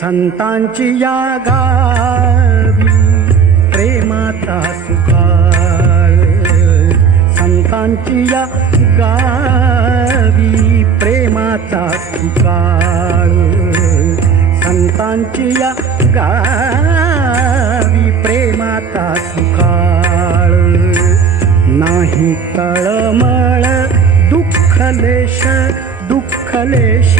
संतांची या गावी प्रेमाचा सुकाळ, संतांची या गावी प्रेमाचा सुकाळ, संतांची या गावी प्रेमाचा सुकाळ. नाही तळमळ दुःखलेश दुःखलेश,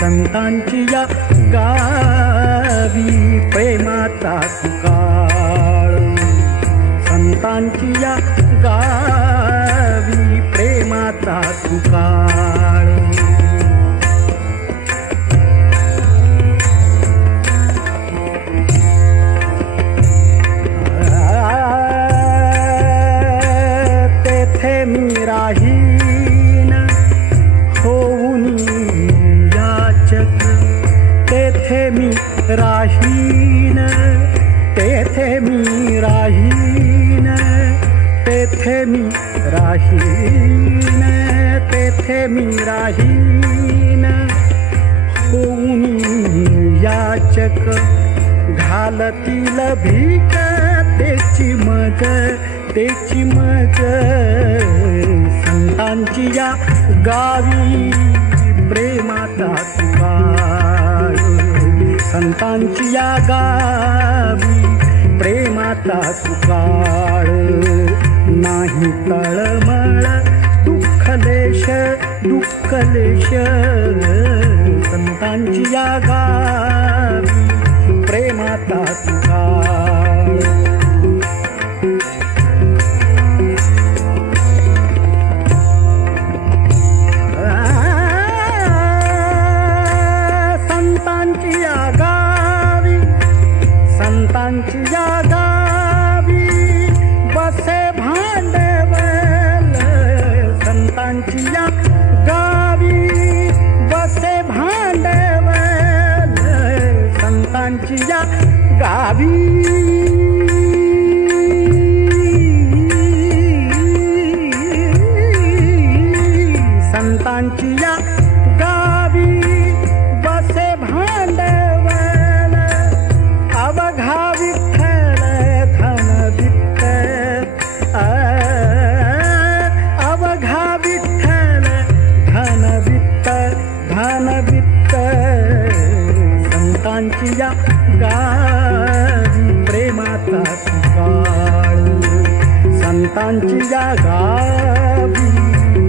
संतांची या गावी प्रेमाचा सुकाळ, संतांची या गावी प्रेमाचा सुकाळ. तेथे मी राहीन होऊन याचक, तेथे मी राहीन, तेथे मी राहीन, तेथे मी राहीन, तेथे मी राहीन होऊन याचक. घालतील भीक त्याची मज, त्याची मज, संतांची या गावी प्रेमाचा सुकाळ, संतांची या गावी प्रेमाचा सुकाळ. नाही तळमळ दुःखलेश दुःखलेश, संतांची या गावी प्रेमाचा सुकाळ. संतांची या गावी, संतांची या गावी बसे भांडवल, संतांची या गावी बसे भांडवल, संतांची या गावी, संतांची या गावी बसे भांडवल. अवघा विठ्ठल धन वित्त, अवघा विठ्ठल धन वित्त, धन वित्त, संतांची या गावी प्रेमाचा सुकाळ, संतांची या गावी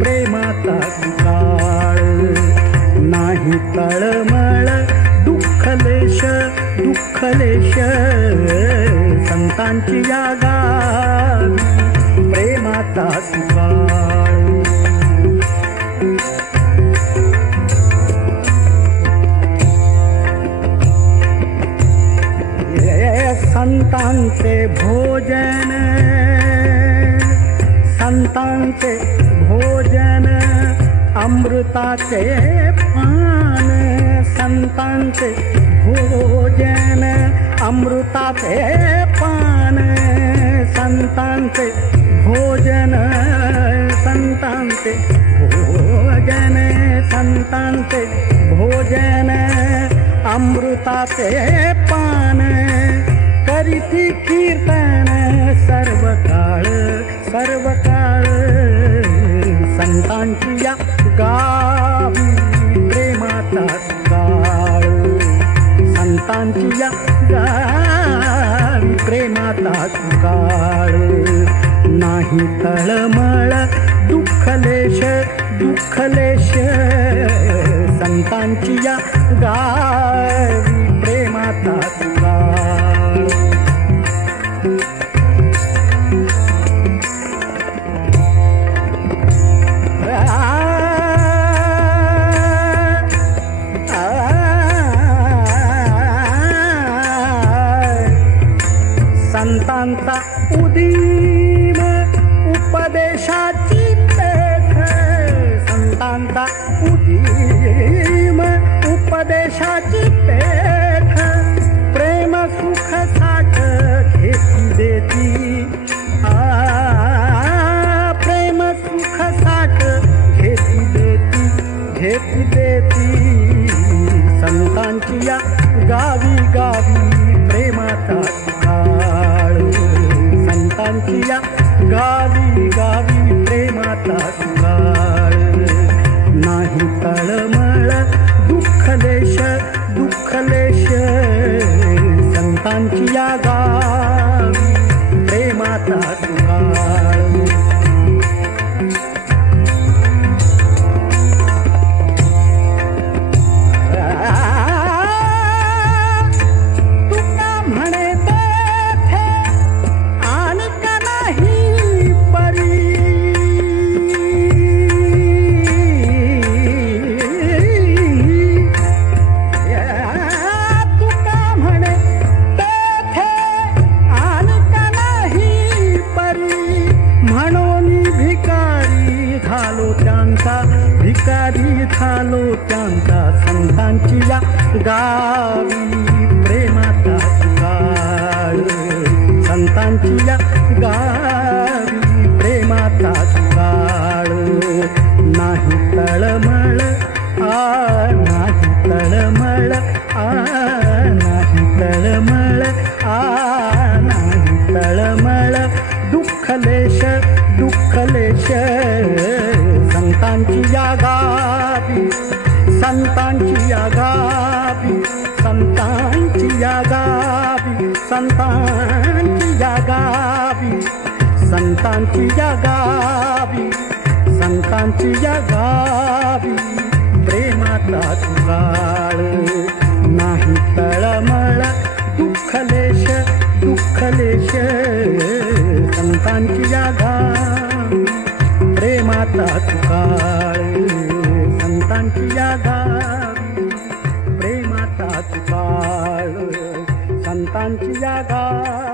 प्रेमाचा सुकाळ. नाही तळमळ दुःखलेश दुःखलेश, संतांची या गावी प्रेमाचा सुकाळ. संतांचे भोजन, संतांचे भोजन अमृताचे पान, संतांचे भोजन अमृताचे पान, संतांचे भोजन, संतांचे भोजन, संतांचे भोजन अमृताचे पान. करीती कीर्तन सर्व काळ, सर्व काळ, संतांची या गावी प्रेमाचा सुकाळ, संतांची या गावी प्रेमाचा सुकाळ. नाही तळमळ दुःखलेश दुःखलेश, संतांची या गावी प्रेमाचा सुकाळ. संतांचा उदीम उपदेशाची पेठ, संतांचा उदीम उपदेशाची पेठ, प्रेम गावी प्रेमाचा सुकाळ संतांची या गावी गावी प्रेमाचा सुकाळ नाही तळमळ दुःखलेश दुःखलेश संतांची या गावी प्रेमाचा सुकाळ भिकारी झालो त्यांचा संतांची या गावी प्रेमाचा सुकाळ संतांची या गावी प्रेमाचा सुकाळ नाही तळमळ नाही तळमळ नाही तळमळ नाही तळमळ दुःखलेश दुःखलेश संतांची या गावी संतांची या गावी संतांची या गावी संतांची या गावी संतांची या गावी संतांची या गावी प्रेमाचा सुकाळ नाही तळमळ दुःखलेश दुःखलेश संतांची या गावी प्रेमाचा सुकाळ संतांची या गावी प्रेमाचा सुकाळ संतांची या गावी